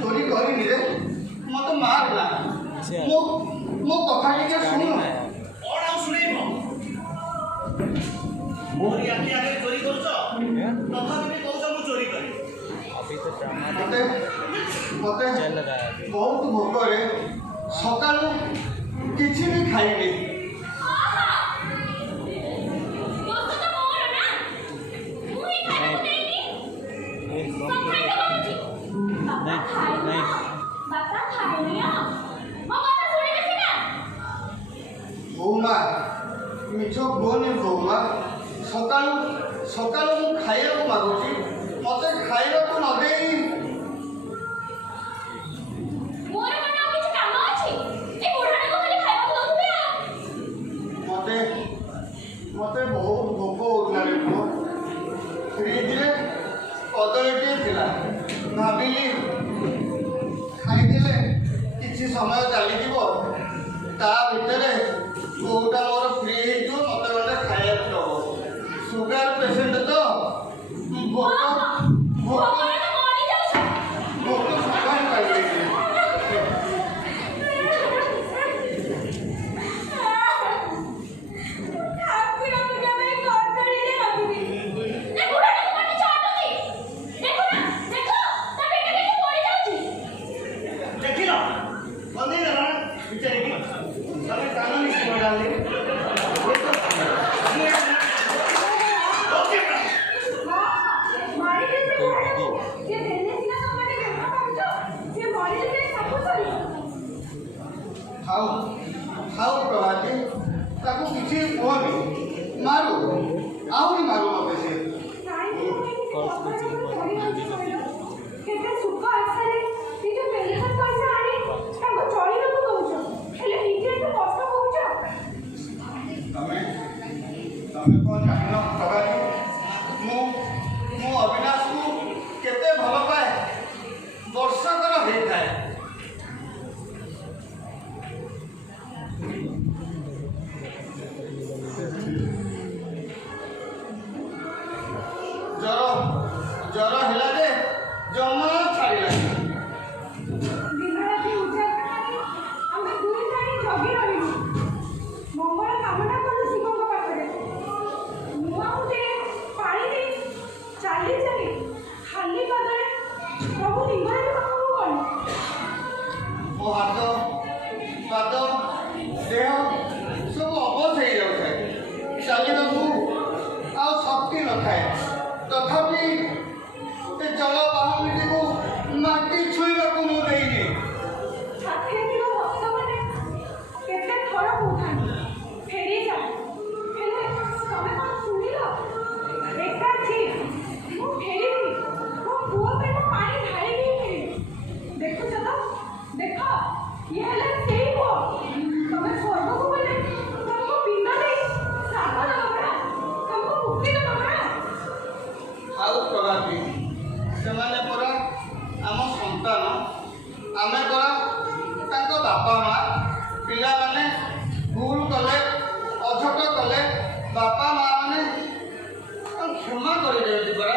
चोरी करी रे मत मारला मो कथा के सुन और आउ सुनेइब मोरी आखि आगे चोरी करछ तथापि भी कहछ मु चोरी करी अभी तो मते बहुत भोक रे सकाळु किछि भी खाइनी बौमा मिछ बोनी बौमा सकाळु सकाळु मु खाइबा मागुची मते खाइबा को न देई मोर मना किछ काम अछि ए बुढाने को खाली खाइबा को दउबे मते मते बहुत भोक होतला रे को फ्रिज रे कदळीटी थिला भाबिली खाइदेले किछि समय चली जीवो ता भितरे कोटा मोर फ्री हेजो मते गले खाइया दबो सुगर पेशेंट तो भोक भोक भोक सुखान पाइले खाऊ प्रभाती ताको किसी कोनी मारू आउरी मारू मते से केते सुख आसारे निजे पेन्शन पैसा आनी ताको चळीबा को दउछ हेले निजे तो कष्ट होउछ तमे कोन जानो प्रभाती मु अविनाश को केते भलो पाए वर्ष कर हे थाए जर हेला जे जमा छाड़िला दिन राति उजागर हमें दुई थानी जगी रहिलु मंगल कामना करू शिवଙ୍କ पाखरे मुआ उठे पानी दे चाली चाली खाली पादरे प्रभु लिंगराज पाखକୁ गली मो हाथ पाद देह सब अबस हो जाए चलू आ शक्ति न थाए तथापि जल बाहुली को माटी छुईबा को मु देइनी साथे दिलो भक्त माने केते थर उठानी फेरी जा हेले तमे कोन सुनिलो एका छी मु फेरी मो पुओ पे तो पानी ढाली दी फेरी देखो चलो देखो ये हेले सेई पुओ तमे स्वर्ग को बोले तुमको बिना नहीं साबा लगा तुमको मुक्ति दे बाबा खाऊ प्रभाती ସେମାନେ ପରା ଆମ ସନ୍ତାନ ଆମେ ପରା ତାଙ୍କ ବାପା ମା ପିଲାମାନେ ଭୁଲ କଲେ ଅଝଟ କଲେ ବାପା ମା ମାନେ କ୍ଷମା କରିଦିଅନ୍ତି ପରା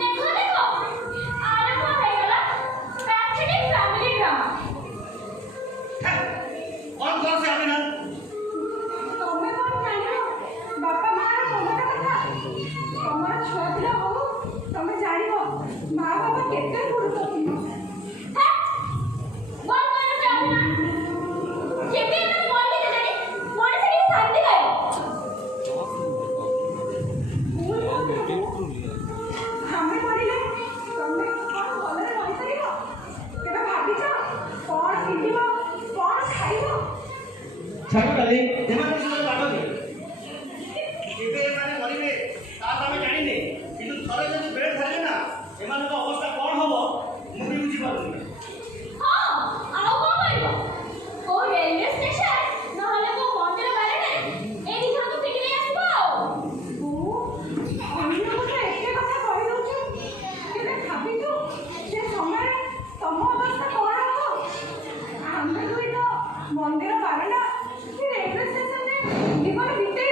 देखो देखो आरंभ हो गला पैथेटिक फैमिली ड्रामा कौन कौन से अभिनंदन तमे कोन जानियो बापा मां रो ममता कथा तमर छुआ पिला हो तमे जानियो मां बाबा केते गुरुत्वपूर्ण है कोन कोन से अभिनंदन केते मन मन के जानी मन से के शांति गयो हमें पड़िले तमे कोन भले रहि सरियो केबे भाबिछ कोन पिटिबो कोन खाइबो छाड़ डाली एमान सुंदर लागो केबे एमाने मरिबे ता तमे जानिने किंतु थरे जदि बेड धरले ना एमानक अवस्था कोन हबो मु भी बुझी पारुनी हां आओ कोन करियो ओ रेलवे स्टेशन नहले को मंदिर बारे रे एनी जन तो पिकले आसीबो ओ अन्य কথা एके কথা कहि दउछु केबे भाबिछु से समय तम अवस्था कोन हबो आमे दुई तो मंदिर बारे ना कि रेलवे स्टेशन रे जीवन बिते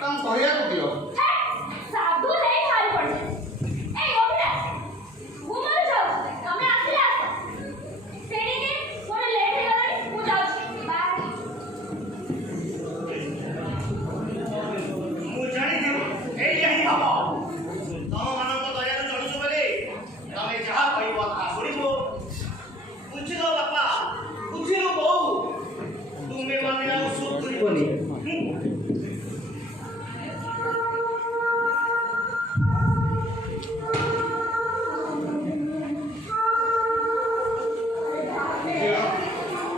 ତାଙ୍କୁ କହିବାକୁ ଦିଅ। ସାଧୁ ନେଇ ବାହାରି ପଡିଲେ। ଏଇ ଅଭିରା ମୁଁ ମୋର ଯାଉଛି, ତମେ ଆସିଲେ ଆସ। ସେଠିକି ମୋର ଲେଟ୍ ହେଇଗଲାଣି, ମୁଁ ଯାଉଛି। ବାଏ। ମୁଁ ଜାଣିଛି ଏଇଆ ହିଁ ହବ। ତମମାନଙ୍କ ଦୟାରେ ଚଳୁଛୁ ବୋଲି ତମେ ଯାହା କହିବ ତାହା ଶୁଣିବ। ବୁଝିଲ ବାପା, ବୁଝିଲ ବୋଉ, ତୁମେ ମାନେ ଆଉ ସୁଧୁରିବନି।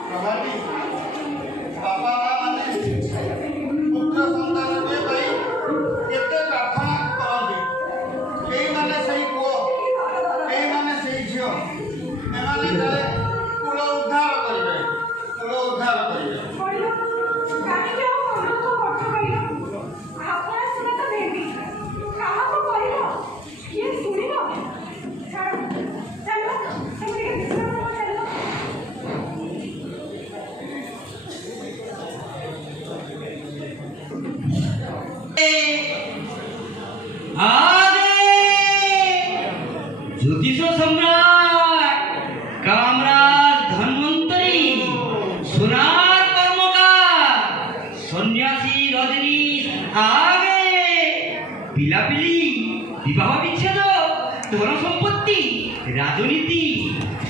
ପ୍ରଭାତୀ ବାପା ମା ମାନେ ପୁତ୍ର ସନ୍ତାନଟିଏ ପାଇଁ କେତେ ପ୍ରାର୍ଥନା କରନ୍ତି। କେଇମାନେ ସେଇ ପୁଅ, କେଇମାନେ ସେଇ ଝିଅ, ଏମାନେ କାଳେ କୁଳ ଉଦ୍ଧାର କରିବେ, କୁଳ ଉଦ୍ଧାର କରିବେ। କହିଲ, କାହିଁକି ଆଉ ଅନୁରୋଧ କରୁଛ କହିଲ? ଆପଣ ସିନା ତ ଦେବୀ, କାହାକୁ କହିବ? କିଏ ଶୁଣିବ? ଛାଡ଼, ଚାଲ, ତମେ ଟିକେ ବିଶ୍ରାମ ନେବ, ଚାଲ। ज्योतिष सम्राट कामराज धन्वंतरी सोनार कर्मकार सन्यासी रजनीश आगे पिलापिली विवाह विच्छेद धन संपत्ति राजनीति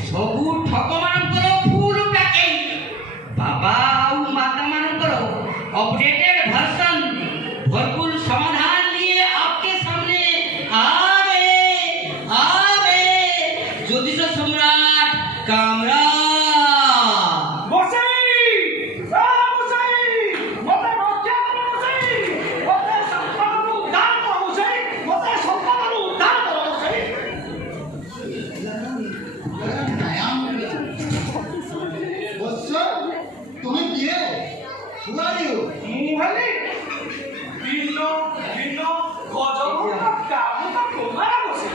सबू ठक मानकर फुल पैकेज बाबा और माता मानकर अपडेटेड वर्जन भरपूर समाधान लिए आपके सामने आ गए ज्योतिष सम्राट कामराज। তুমি কিଏ? Who are you? ମୁଁ ହେଲି ଦିନ ଦିନ ଗଜବ କାମ କୁମାର ବସେ।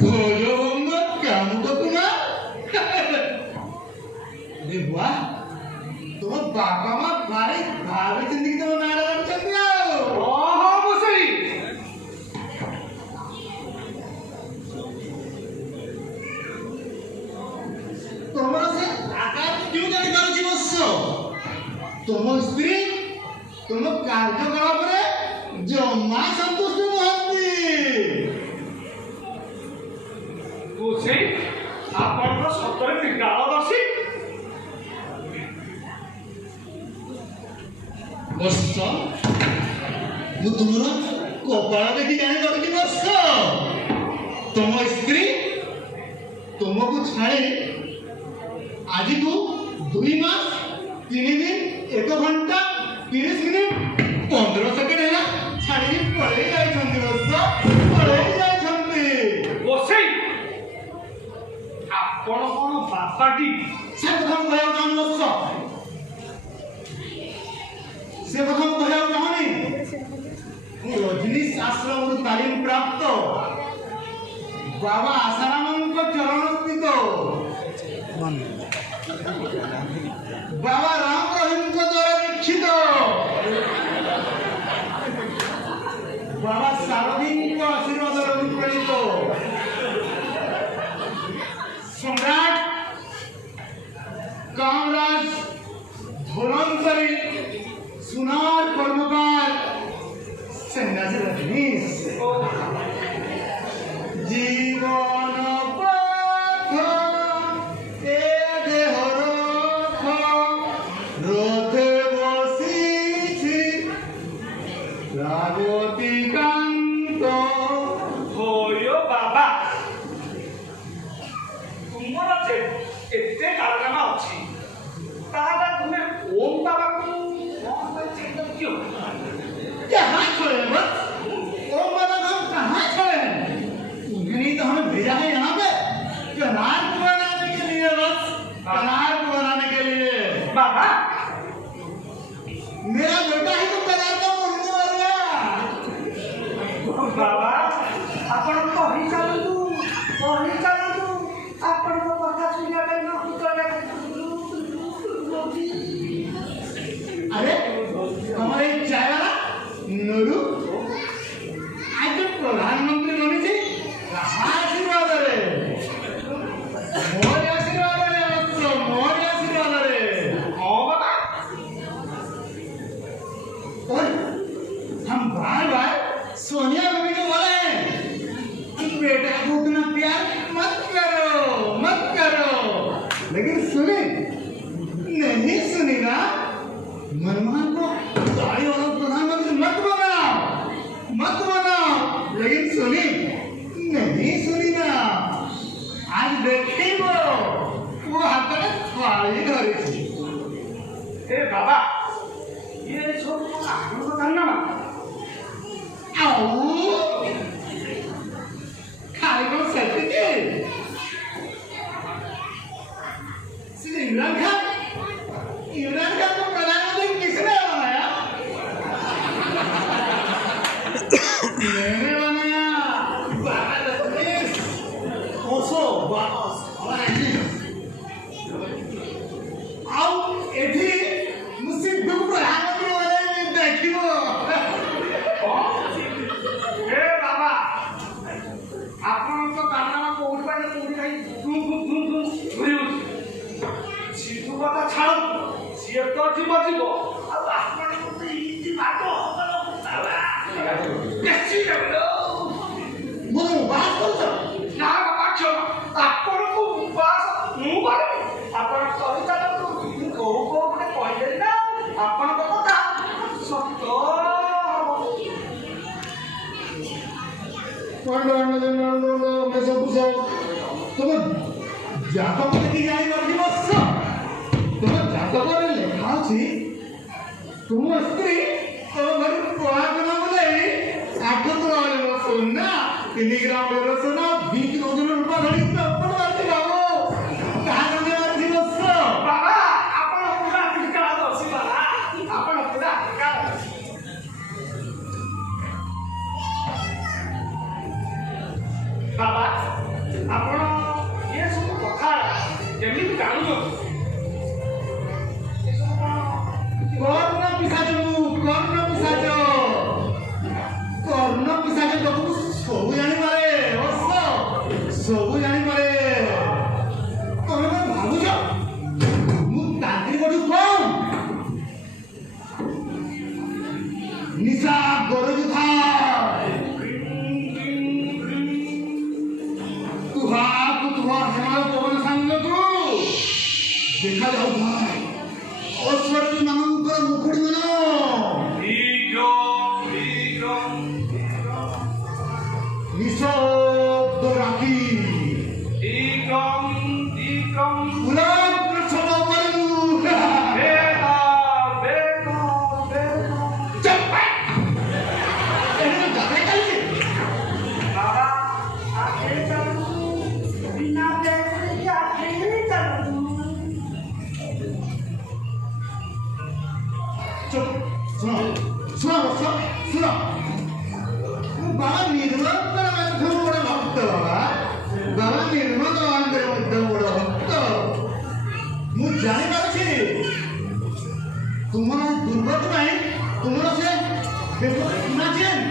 ଭୋଜବଙ୍ଗ କାମୁକ କୁମାର? वाह, ତୁମ ବାପା ମା ଭାରି ଭାବିଚିନ୍ତି ତମ ନାଁରେ ରଖିଛନ୍ତି ଆଉ। ହଁ ବସେଇ ତମର ସେ ଆକାଶ କେଉଁ ଜାଣିପାରୁଛି ବତ୍ସ? ତୁମ ସ୍ତ୍ରୀ ତୁମ କାର୍ଯ୍ୟକଳାପରେ ଜମା ସନ୍ତୁଷ୍ଟ ନୁହନ୍ତି। ବସେଇ ଆପଣଙ୍କ ସତରେ ବିକାଳଦର୍ଶୀ। ବତ୍ସ, ମୁଁ ତୁମର କପାଳ ଦେଖି ଜାଣିପାରୁଛି ବତ୍ସ। ତୁମ ସ୍ତ୍ରୀ ତୁମକୁ ଛାଡ଼ି ଆଜିକୁ 2 ମାସ 3 ଦିନ 1 ଘଣ୍ଟା 30 ମିନିଟ୍ 15 ସେକେଣ୍ଡ ହେଲା ଛାଡ଼ିକି ପଳେଇ ଯାଇଛନ୍ତି ବତ୍ସ, ପଳେଇ ଯାଇଛନ୍ତି। ବସେଇ ଆପଣ କଣ ବାପାଟି? ସେ କଥା ମୁଁ କହିବାକୁ ଚାହୁଁନି ବତ୍ସ, ସେ କଥା ମୁଁ କହିବାକୁ ଚାହୁଁନି। ମୁଁ ରଜନୀଶ ଆଶ୍ରମରୁ ତାଲିମ ପ୍ରାପ୍ତ ବାବା ଆଶାରାମଙ୍କ ଚରଣ ସ୍ଥିତ ବାବା ରାମ ରହିମଙ୍କ ଦ୍ୱାରା ଦୀକ୍ଷିତ ବାବା ସାରଥୀଙ୍କ ଆଶୀର୍ବାଦରେ ଅନୁପ୍ରାଣିତ सम्राट कामराज धन्वंतरी सुनार कर्मकार सन्यासी रजनीश जीवन पथ ए देहर रथे बसिछि रागती कांत। होयो बाबा तुमର ଯେ ଏତେ କାରନାମା ଅଛି ତାହେଲେ ତୁମେ ଓମ୍ ବାବାକୁ କଣ ପାଇଁ ଚିନ୍ତା କିଅ? कहाँ छोड़े हैं बस? ओम बाबा को हम कहाँ छोड़े हैं? उन्हें तो हमें भेजा है यहाँ पे कनार को बनाने के लिए, बस कनार को बनाने के लिए। ବାବା मेरा बेटा ही तो कनार का बनने वाला। ବାବା ଆପଣ କହି ଚାଲନ୍ତୁ ଆପଣଙ୍କ କଥା ଶୁଣିବା ପାଇଁ ବାବା ଇଏ ସବୁ ଆପଣଙ୍କ କାରନାମା ଆଉ ଖାଲି କଣ ସେତିକି श्री इमरान खान को प्रधानमंत्री किसने बनाया? मैंने बनाया। ओसो बास हमारा आओ एठी मुझसे दुख प्रधानमंत्री बनाए देखियो। ए बाबा ଆପଣଙ୍କ କାରନାମା କୋଉଠି ପାଇଲେ କୋଉଠି ଖାଇ ଧୁମ୍ ଘୁରି ସିଧୁ କଥା ଛାଡ଼ ସିଏ ତ ଯିବ ଆଉ ଆପଣଙ୍କୁ ତ ଇତି ବାଟ ମୁଁ ବାସ୍ କରୁଛ ନା ବାବା କ୍ଷଣ ଆପଣଙ୍କୁ ବାସ ମୁଁ କରିବି ଆପଣ କରିଚାଲନ୍ତୁ ମୁଁ କୋଉ ଗୋଟେ କହିଦେଲି ନା ଆପଣଙ୍କ କଥା ସତ मैं सब पूछा तुम जातक देखी जाई करदी बस तुम जातक रे लेखा अछि तुम स्त्री तो घर कोआ करना बोले 8 तो वाले वो सोना 3 ग्राम रे सोना 20 किलो रुपया धरी अपन मारती बाबू कहां करने मारती बस बाबा ଆପଣ ପୁରା ଟିକା ଦସି ବାଲା ଆପଣ ପୁରା ଟିକା ବାବା ଆପଣ ଏ ସବୁ କଥା କେମିତି ଜାଣୁଛନ୍ତି ଏସବୁ କ'ଣ कर्ण पिशाच तो सब जानी पारे सब जानी पारे तमे मैं भाबुछ मु तांत्रिक ठू कम निशा गरजु था तुहा हेमाल पवन सांग तू देखा जाऊ भाई ऐश्वर्य ମାନଙ୍କର ମୁକୁଟ ମାନ ନିଶବ୍ଦ ରାତି ଉଲଟ ଛଳ କରୁ ଶୁଣ ବାବା ନିର୍ମଳ ମଧ୍ୟ ଗୋଟେ ଭକ୍ତ ବାବା ନିର୍ମଳ ମଧ୍ୟ ଗୋଟେ ଭକ୍ତ ମୁଁ ଜାଣିପାରୁଛି ତୁମର ଦୁର୍ଗତି ପାଇଁ ତୁମର ସେ ଇମାଜିନ୍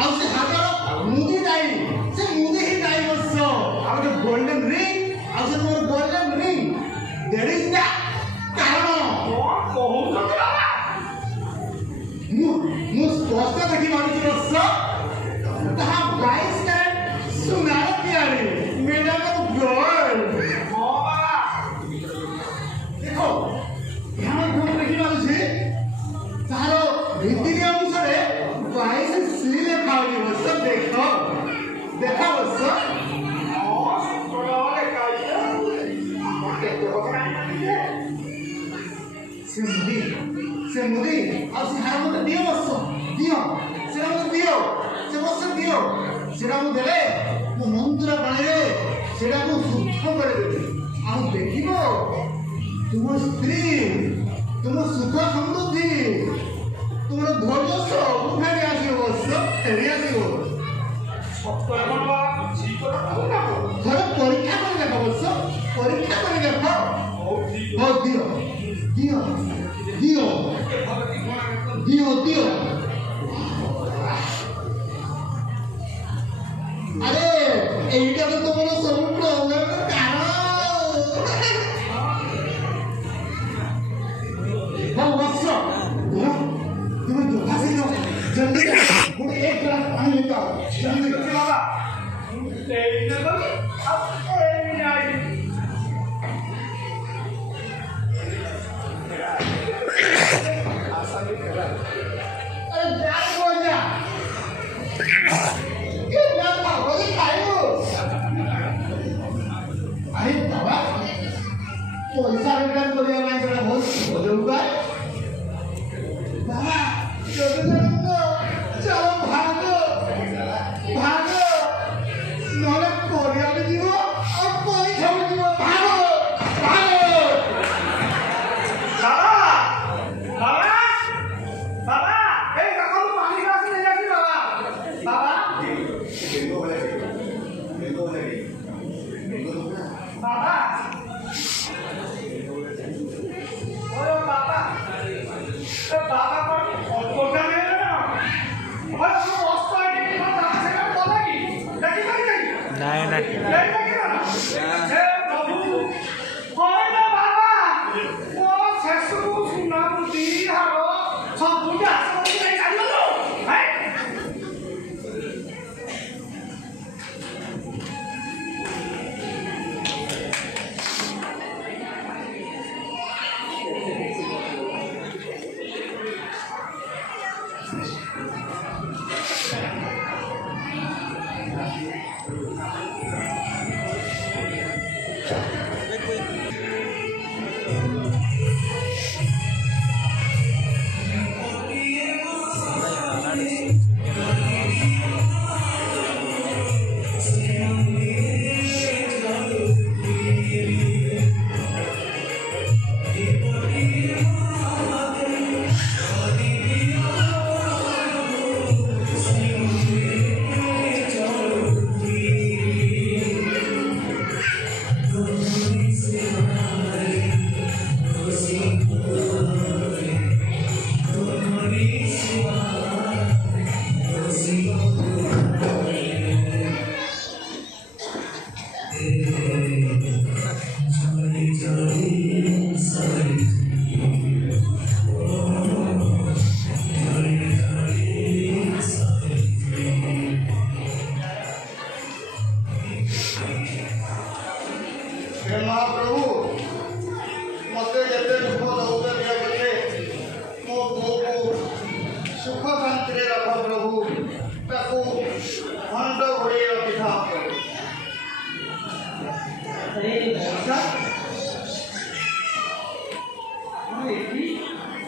ଆଉ ସେ ହାତର ମୁଦି ଦାୟୀ ସେ ମୁଦି ହିଁ ଦାୟୀ ବସ ଆଉ ସେ ଗୋଲ୍ଡେନ୍ ରିଙ୍ଗ ଆଉ ସେ ତୁମର golden ring that is the କାରଣ ମୁଁ ସ୍ପଷ୍ଟ ଦେଖିପାରୁଛି ବସ ତାହା 22 କ୍ୟାରେଟ୍ ସୁନାର ତିଆରି ମ୍ୟାଡାମ ଗୋଲ୍ଡ ଦେଖ ଏହା ମଧ୍ୟ ମୁଁ ଦେଖିପାରୁଛି ତାହାର ଭିତ୍ତିକ ଅନୁସାରେ 22 ସି ଲେଖା ହେଉଛି ବସ ଦେଖ ବସ ସେ ମୁଦି ଆଉ ସେ ହାର ମତେ ଦିଅ ବସ ଦିଅ ସେଟା ମତେ ଦିଅ ସେ ବସ ଦିଅ ସେଟା ମୁଁ ଦେଲେ ମୋ ମନ୍ତ୍ର ପାଣିରେ ସେଟା ମୁଁ ଶୁଦ୍ଧ କରିଦେବି ଆଉ ଦେଖିବ ତୁମ ସ୍ତ୍ରୀ ତୁମ ସୁଖ ସମୃଦ୍ଧି ତୁମର ଧୈର୍ଯ୍ୟ ସବୁ ଫେରି ଆସିବ ବସ ଫେରି ଆସିବ ଥରେ ପରୀକ୍ଷା କରି ଦେଖ ବସ ପରୀକ୍ଷା କରି ଦେଖ ହଉ ଦିଅ ଦିଅ ଦିଅ ଦିଅ ଦିଅ আরে এইটা তো তোমার সব প্রবলেমের কারণ হ্যাঁ বস তুমি যথা শীঘ্র জলদি গোটে 1 গ্লাস পানি নিতে হবে জলদি বাবা এই নেব আর এই নাই अरे जा बोल जा ये ना भागोरी खाइबो अरे बाबा पैसा रिटर्न करिया ପାଇଁ ସେଟା ବହୁତ ଭଲ ଉପାୟ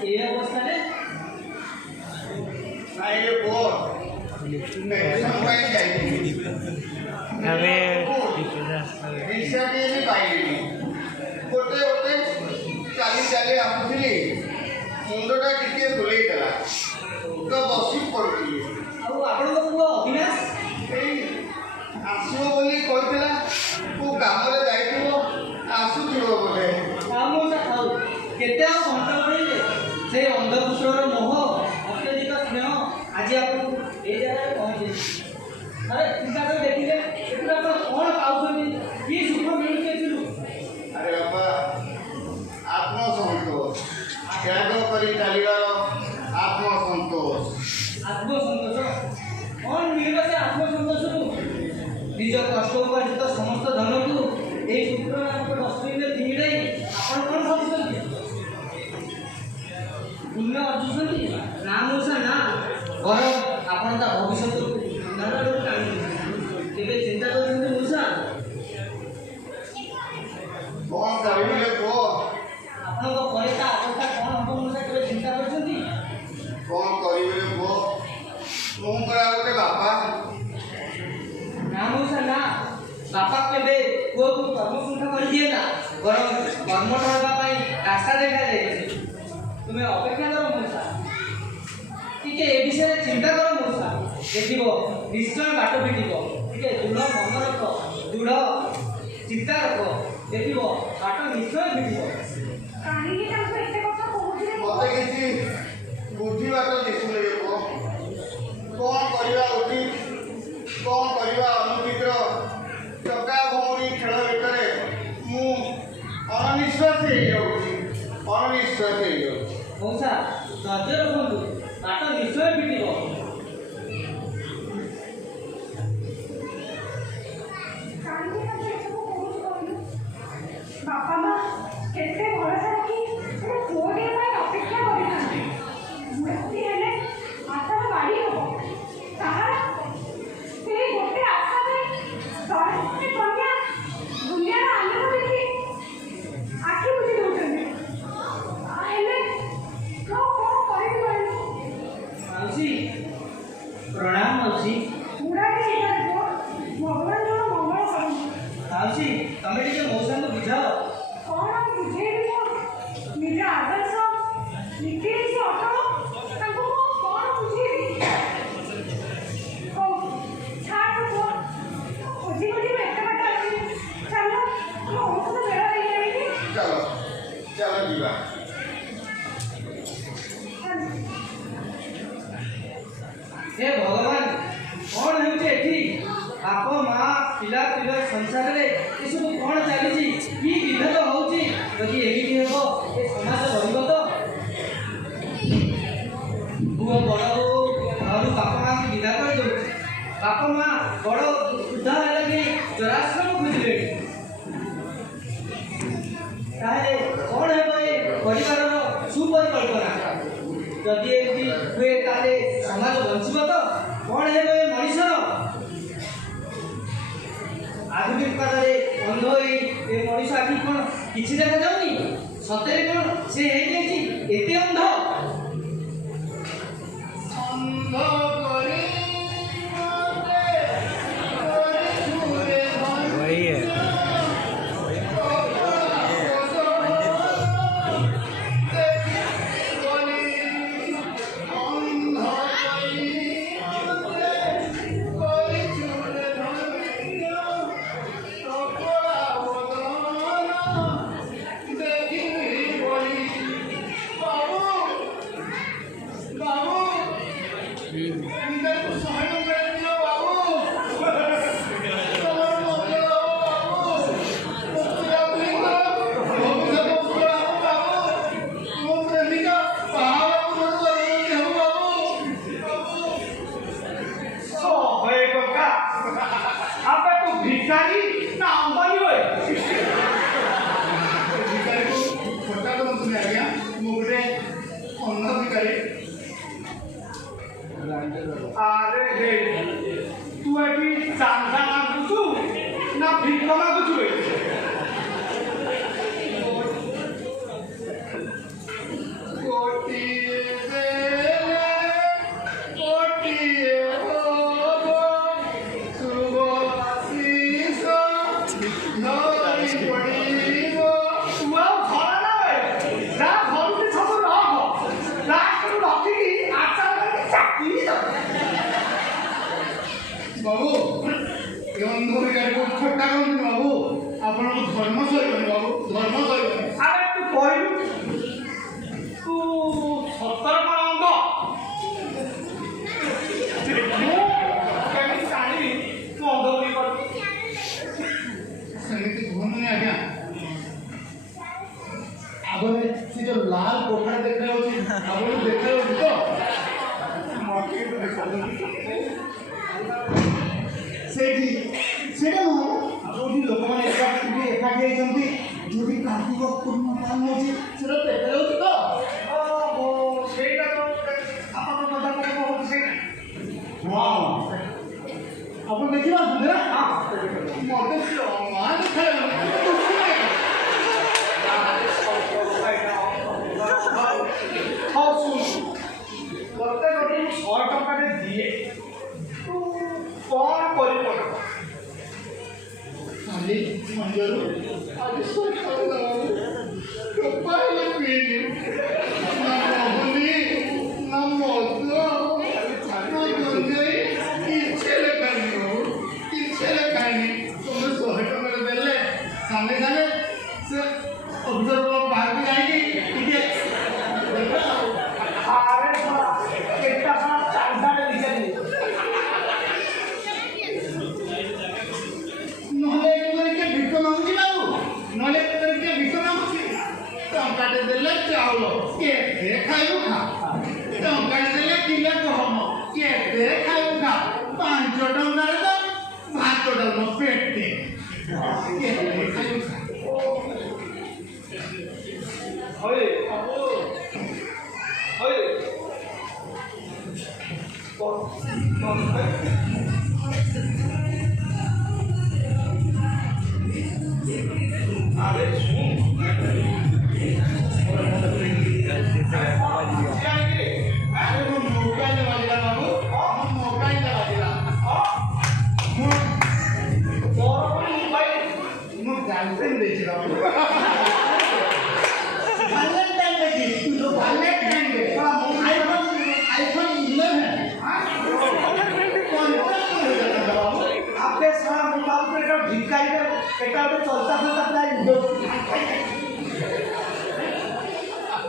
ଏ ଅବସ୍ଥାରେ ନାଇଁରେ ପୁଅ ପେନ୍ସନ୍ ପାଇଁ ଯାଇଥିଲି ରିକ୍ସାଟିଏ ବି ପାଇଲିନି ଗୋଟେ ଚାଲି ଚାଲି ଆସୁଥିଲି ମୁଣ୍ଡଟା ଟିକେ ବୁଲେଇ ଦେଲା ତ ବସି ପଡ଼ୁଥିଲି ଆଉ ଆପଣଙ୍କ ପୁଅ ଅବିନାଶ ଏଇ ଆସିବ ବୋଲି କହିଥିଲା କୋଉ କାମରେ ଯାଇଥିବ ଆସୁଥିବ ବୋଧେ ଆଉ କେତେ ଆଉ ଘଣ୍ଟା ପଡ଼ିଲେ ସେ ଅନ୍ଧପୁଷ୍ପର ମୋହ ଅତ୍ୟଧିକ ସ୍ନେହ ଆଜି ଆପଣଙ୍କୁ ଏଇ ଜାଗାରେ ପହଞ୍ଚେଇଛି। ଆରେ ଚିନ୍ତା କରି ଦେଖିଲେ ଏଥିରେ ଆପଣ କ'ଣ ପାଉଛନ୍ତି କି ସୁଖ ମିଳୁଛି ଏଥିରୁ? ଆରେ ବାପା ଆତ୍ମସନ୍ତୋଷ ତ୍ୟାଗ କରି ଚାଲିବାର ଆତ୍ମସନ୍ତୋଷ ଆତ୍ମସନ୍ତୋଷ କ'ଣ ମିଳିବ ସେ ଆତ୍ମସନ୍ତୋଷରୁ? ନିଜ କଷ୍ଟ ଉପାର୍ଜିତ ସମସ୍ତ ଧନକୁ ଏଇ ପୁତ୍ର ନାମକ ଡଷ୍ଟବିନରେ ଫିଙ୍ଗିଦେଇ ଆପଣ କ'ଣ ଭାବୁଛନ୍ତି? ପୁଣ୍ୟ ଅର୍ଜୁଛନ୍ତି ନା ମୂଷା ନା ବରଂ ଆପଣ ତା ଭବିଷ୍ୟତକୁ ଅନ୍ଧାର ଆଡ଼କୁ ଟାଣୁଛନ୍ତି। କେବେ ଚିନ୍ତା କରୁଛନ୍ତି ମୂଷା? କ'ଣ କରିବିରେ ପୁଅ ଆପଣଙ୍କ ପରେ ତା ଅବସ୍ଥା କ'ଣ ହେବ ମୂଷା କେବେ ଚିନ୍ତା କରିଛନ୍ତି? କ'ଣ କରିବିରେ ପୁଅ ମୁଁ ପରା ଗୋଟେ ବାପା ନା ମଉସା ନା ବାପା କେବେ ପୁଅକୁ କର୍ମସଂସ୍ଥା କରିଦିଏ ନା ବରଂ କର୍ମଠ ହେବା ପାଇଁ ରାସ୍ତା ଦେଖାଯାଏ। ତୁମେ ଅପେକ୍ଷା କର ମଉସା ଟିକେ ଏ ବିଷୟରେ ଚିନ୍ତା କର ମଉସା ଦେଖିବ ନିଶ୍ଚୟ ବାଟ ଫିଟିବ। ଟିକେ ଦୃଢ଼ ମନ ରଖ ଦୃଢ଼ ଚିନ୍ତା ରଖ ଦେଖିବ ବାଟ ନିଶ୍ଚୟ ଫିଟିବ। କାହିଁକି ତାଙ୍କୁ ଏତେ କଥା କହୁଥିଲେ? ମୋତେ କିଛି ବୁଝିବାଟ ଦିଶୁନି ପୁଅ କ'ଣ କରିବା ଉଚିତ କ'ଣ କରିବା ଅନୁଚିତର ଚକା ଭଉଣୀ ଖେଳ ଭିତରେ ମୁଁ ଅଣନିଶ୍ୱାସୀ ହେଇଯାଉଛି ମଉସା ଧୈର୍ଯ୍ୟ ରଖନ୍ତୁ ବାଟ ନିଶ୍ଚୟ ଫିଟିବ। କାହିଁକି ତାଙ୍କୁ ଏସବୁ କହୁଛୁ କହିଲୁ? ବାପା ମା କେତେ ଭରସା ରଖି ଗୋଟେ ପୁଅଟିଏ ପାଇଁ ଅପେକ୍ଷା କରିଥାନ୍ତି। ମୂର୍ତ୍ତି ହେଲେ ଆଶାର ବାଡ଼ି ହବ ତାହାର ସେଇ ଗୋଟେ ଆଶା ପାଇଁ ଶହେ କନ୍ୟା ଦୁନିଆର ଆଲୋକ ଦେଖି ଆଖି ବୁଜି ଦେଉଛନ୍ତି। ହେଲେ ମୁଁ କ'ଣ କରିବି କହିଲୁ? ମାଉସୀ ପ୍ରଣାମ ମାଉସୀ। ବୁଢ଼ାଟେ ହେଇଗଲେ ପୁଅ ଭଗବାନ ଜଣ ମଙ୍ଗଳ କରନ୍ତୁ। ମାଉସୀ ତମେ ଟିକେ ମଉସାଙ୍କୁ ବୁଝାଅ। କ'ଣ ବୁଝେଇବି ମୁଁ? ନିଜ ଆଦର୍ଶ ନୀତିରୀତି ଅଟଳ ତାଙ୍କୁ ମୁଁ କ'ଣ ବୁଝେଇବି? ହଉ ଛାଡ଼ ପୁଅ ଖୋଜି ଖୋଜି ମୁଁ ଏତେ ବାଟ ଆସିବି। ଚାଲ ମୋ ଔଷଧ ବେଳ ହେଇଗଲାଣି କି? ଚାଲ ଚାଲ ଯିବା ଚାଲ। ହେ ଭଗବାନ କ'ଣ ହେଉଛି ଏଠି? ବାପ ମା ପିଲା ପିଲା ସଂସାରରେ ଏସବୁ କ'ଣ ଚାଲିଛି? କି ବିଭେଦ ହେଉଛି? ଯଦି ଏମିତି ହେବ ଏ ସମାଜ ରହିବ ତ? ପୁଅ ବଡ଼ ହଉ ଘରୁ ବାପା ମାଆଙ୍କୁ ବିଦା କରିଦେଉଛି। ବାପା ମା ବଡ଼ ବୃଦ୍ଧ ହେଲା କି ଜରାଶ୍ରମ ଖୋଜିଲେଣି। ତାହେଲେ କ'ଣ ହେବ ଏ ପରିବାରର ସୁପରିକଳ୍ପନା? ଯଦି ଏମିତି ହୁଏ ତାହେଲେ ସମାଜ ବଞ୍ଚିବ ତ? କ'ଣ ହେବ ଏ ମଣିଷର? ଆଧୁନିକତାରେ ଅନ୍ଧ ହୋଇ ଏ ମଣିଷ ଆଖି କ'ଣ କିଛି ଦେଖାଯାଉନି? ସତରେ କ'ଣ ସେ ହେଇଯାଇଛି ଏତେ ଅନ୍ଧ? ଅନ୍ଧ କରି ମୋତେ କରିଛୁରେ ଆଜ୍ଞା ବନ୍ଧ ବିକାରକୁ ଥଟ୍ଟା କରନ୍ତୁନି ବାବୁ। ଆପଣଙ୍କୁ ଧର୍ମ ସହିବନି ବାବୁ, ଧର୍ମ ସହିବନି। ଆରେ ତୁ କହିଲୁ ତୁ ସତର କଣ ଅଙ୍ଗ ମୁଁ କେମିତି ଜାଣିବି ତୁ ଅଙ୍ଗ ବୋଲି କରିବୁ? ସେମିତି କୁହନ୍ତୁନି ଆଜ୍ଞା। ଆଗରେ ସେ ଯୋଉ ଲାଲ କୋଠାଟା ଦେଖାଯାଉଛି ଆପଣଙ୍କୁ ଦେଖାଯାଉଛି ତ? ମତେ ତ ଦେଖାଯାଉଛି। ସେଇଟା ନୁହଁ, ଯୋଉଠି ଲୋକମାନେ ଏକାଠି ହେଇଛନ୍ତି, ଯୋଉଠି କାର୍ତ୍ତିକ ପୂର୍ଣ୍ଣିମା ପାଳନ ହଉଛି, ସେଟା ଦେଖାଯାଉଛି ତ? ଓହୋ ସେଇଟା ତ ଆପଣ କଥା କହୁଛି ସେଇଟା। ହଁ, ଆପଣ ଦେଖିପାରୁଛନ୍ତି ନା? ମତେ ଜମା ଦେଖାଯାଉନି। ହଉ ଶୁଣ, ତତେ ଯଦି ମୁଁ 100 ଟଙ୍କାଟେ ଦିଏ ତୁ କ'ଣ କରିବୁ? ଖାଲି ମଞ୍ଜରୁ ଆଜି ସକାଳୁ ଟୋପା ହେଲେ ପିଇନି। ନା ମହୁଲି, ନା ମଦ, ନା ଗଞ୍ଜେଇ, କିଛି ହେଲେ ଖାଇନି ବାବୁ, କିଛି ହେଲେ ଖାଇନି। ତୁମେ 100 ଟଙ୍କାରେ ଦେଲେ ସାଙ୍ଗେ ସାଙ୍ଗେ ସେ ଅଫିସର ବାହାରକୁ ଯାଇକି ଟିକେ ଆରେ ଶଳା, କେଟା ଶଳା ଚାନ୍ଦାଟେ ଦେଇଛନ୍ତି। ନହେଲେ କିଏ ଭିକ ମାଗୁଛି ବାବୁ, ନହେଲେ କିଏ ଭିକ ମାଗୁଛି। ଟଙ୍କାଟେ ଦେଲେ ଚାଉଳ କେତେ ଖାଇବୁ ଖା, ଟଙ୍କାଟେ ଦେଲେ କିଲେ ଗହମ କେତେ ଖାଇବୁ ଖା, 5 ଟଙ୍କାରେ ତ ଭାତ ଡାଲମା ପେଟେ କେତେ ଖାଇବୁ ଖା। ହଇ ହଇ ଆରେ ଶୁଣ ଆରେ ମୋ ମୋବାଇଲ ବାଜିଲା ବାବୁ, ମୋ ମୋବାଇଲ ବାଜିଲା। ମୋ ଗାର୍ଲଫ୍ରେଣ୍ଡ ଦେଇଛି ବାବୁ। Valentine Day gift, Valentine Day, iPhone 11। आपके सारा मोबाइल पे एक भिखारी का एक चलता फिरता प्राय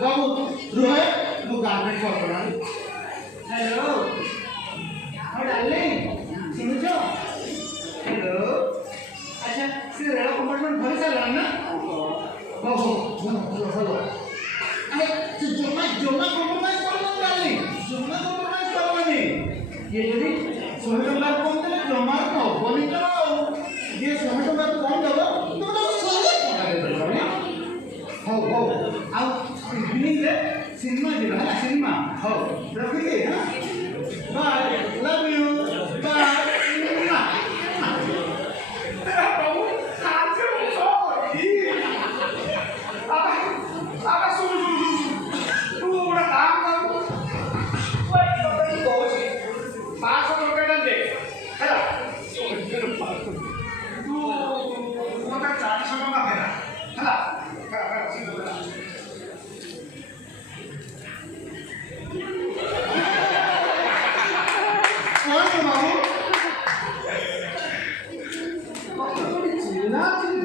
बाबू रुहे मो गार्लफ्रेंड कॉल करा। हेलो हाउ डार्लिंग, सुनुचो? हेलो, अच्छा से रेल कंपार्टमेंट भरी सारा ना बाबू, हेलो अरे जमा कॉम्प्रोमाइज करना डार्लिंग, जमा कॉम्प्रोमाइज करवानी। ये यदि 100 टका कम देले जमा को बोली तो ये 100 टका कम देबो तो 100 टका देबो ना। हो आ इवनिंग रे सिनेमा ଯିବା ହେଲା, ସିନେମା। ହଉ ରଖୁଛି, ହଁ ବାଏ, ଲଭ୍ ୟୁ, ବାଏ।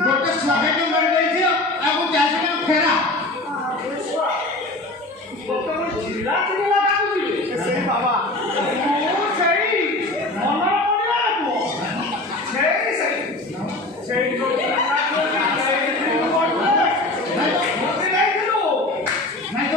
ଗୋଟେ 100 ଟଙ୍କା ଦେଇଦିଅ, ଆଉ 400 ଟଙ୍କା ଫେରା। ସେଇ ବାବା ମୁଁ ସେଇ ମନର ପଡ଼ିଲା ପୁଅ ସେଇ ନାଇଁ ତ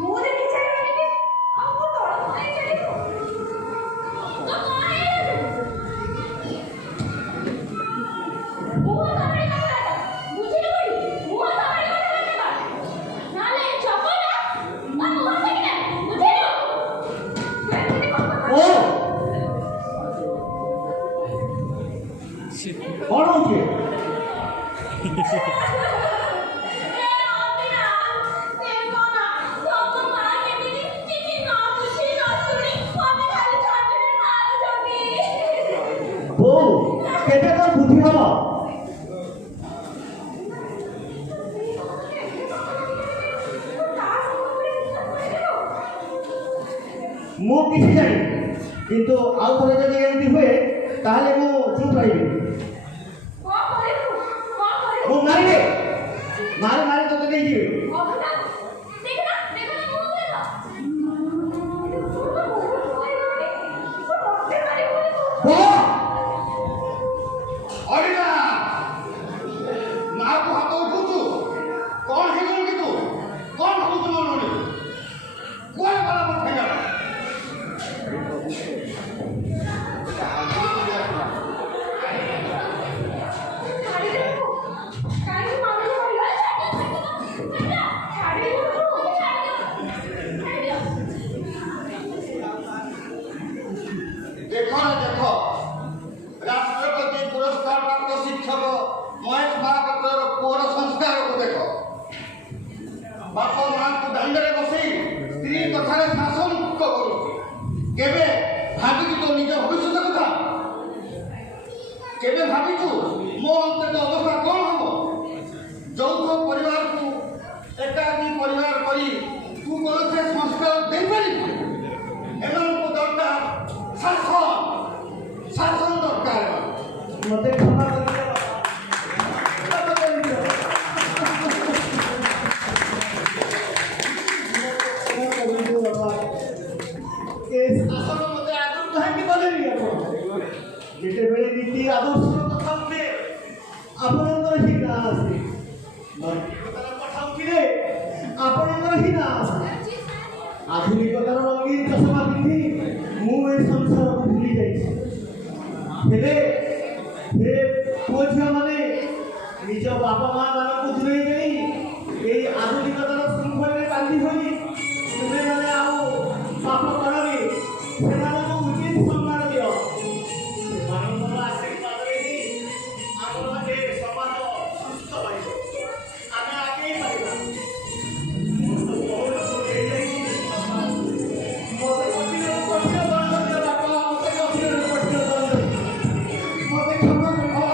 ମୁଁ ଦେଖି ଚାଲିବି ଆଉ ମୁଁ ମୁଁ କିଛି ଜାଣିନି, କିନ୍ତୁ ଆଉ ଥରେ ଯଦି ଏମିତି ହୁଏ ତାହେଲେ ମୁଁ ଚୁପ୍ ରହିବି। କଣ କରିବୁ? କଣ କରିବୁ? ମୁଁ ମାରିବେ, ମାରି ମାରି ତୋତେ ନେଇଯିବି। ଅଭଦ୍ର! ଦେଖ ନା ମୁହଁ ଦେଖ। ତୁ ତ ବହୁତ କହିଲୁଣି। ତୁ ମତେ ମାରିବୁ ବୋଲି କହୁଛୁ। ଅଡ଼ିନା ମାଆକୁ ହାତ ଉଠଉଛୁ। କ'ଣ ହେଇଗଲୁ କି ତୁ? କ'ଣ ଭାବୁଛୁ ମନରେ? କୁଆଡ଼େ ଗଲା ମୋ ଠେଙ୍ଗାଟା? ଛାଡ଼ିଦେବୁ। କାହିଁକି ମାରୁଛୁ କହିଲ? ଛାଡ଼ିଦେବୁ। ଦେଖ ନା ଦେଖ, ରାଷ୍ଟ୍ରପତି ପୁରସ୍କାର ପ୍ରାପ୍ତ ଶିକ୍ଷକ ମହେଶ ମହାପାତ୍ରର ପୁଅର ସଂସ୍କାରକୁ ଦେଖ। ବାପ ମାଆଙ୍କୁ ଦାଣ୍ଡରେ ବସେଇ ସ୍ତ୍ରୀ କଥାରେ ଶାସନ କରୁଛି। କେବେ ଭାବିଛୁ ତୋ ନିଜ ଭବିଷ୍ୟତ କଥା? କେବେ ଭାବିଛୁ ମୋ ଅନ୍ତତ ଅବସ୍ଥା କ'ଣ ହବ? ଯୌଥ ପରିବାରକୁ ଏକାକୀ ପରିବାର କରି ତୁ କ'ଣ ସେ ସଂସ୍କାର ଦେଇପାରିବୁ? ଏମାନଙ୍କୁ ଦରକାର ଶାସନ, ଶାସନ ଦରକାର। ମୋତେ କ୍ଷମା କରିଦିଅ, କ୍ଷମା କରିଦିଅ। କ୍ଷମା କରିଦିଅ ବାପା। ଏ ଶାସନ ମୋତେ ଆଗରୁ କାହିଁକି କଲେନି ଆପଣ? ଯେତେବେଳେ ନୀତି ଆଦର୍ଶର କଥା ଉଠେ ଆପଣଙ୍କର ହିଁ ନାଁ ଆସେ। ନୈତିକତାର କଥା ଉଠିଲେ ଆପଣଙ୍କର ହିଁ ନାଁ ଆସେ। ଆଧୁନିକତାର ରଙ୍ଗୀନ ଚଷମା ପିନ୍ଧି ମୁଁ ଏ ସଂସାରକୁ ଭୁଲି ଯାଇଛି। ହେଲେ ପୁଅ ଝିଅମାନେ ନିଜ ବାପା ମା ମାନଙ୍କୁ ଦୂରେଇ ଦେଇ ଏଇ ଆଧୁନିକତାର ଶୃଙ୍ଖଳରେ ବାନ୍ଧି ହୋଇ ତୁମେମାନେ ଆଉ ପାପ କରନି। ସେମାନଙ୍କୁ ଉଚିତ ସମ୍ମାନ ଦିଅ। ସେମାନଙ୍କର ଆଶୀର୍ବାଦରେ ହିଁ ଆମର ଏ ସମାଜ ସୁସ୍ଥ ରହିବ। ଆମେ ଆଗେଇ ପାରିବା। ମୋତେ କଠିନରୁ କଠିନ ଦଣ୍ଡ ଦିଅ ବାପା, ମୋତେ କଠିନରୁ କଠିନ ଦଣ୍ଡ ଦିଅ। ମୋତେ କ୍ଷମା କର।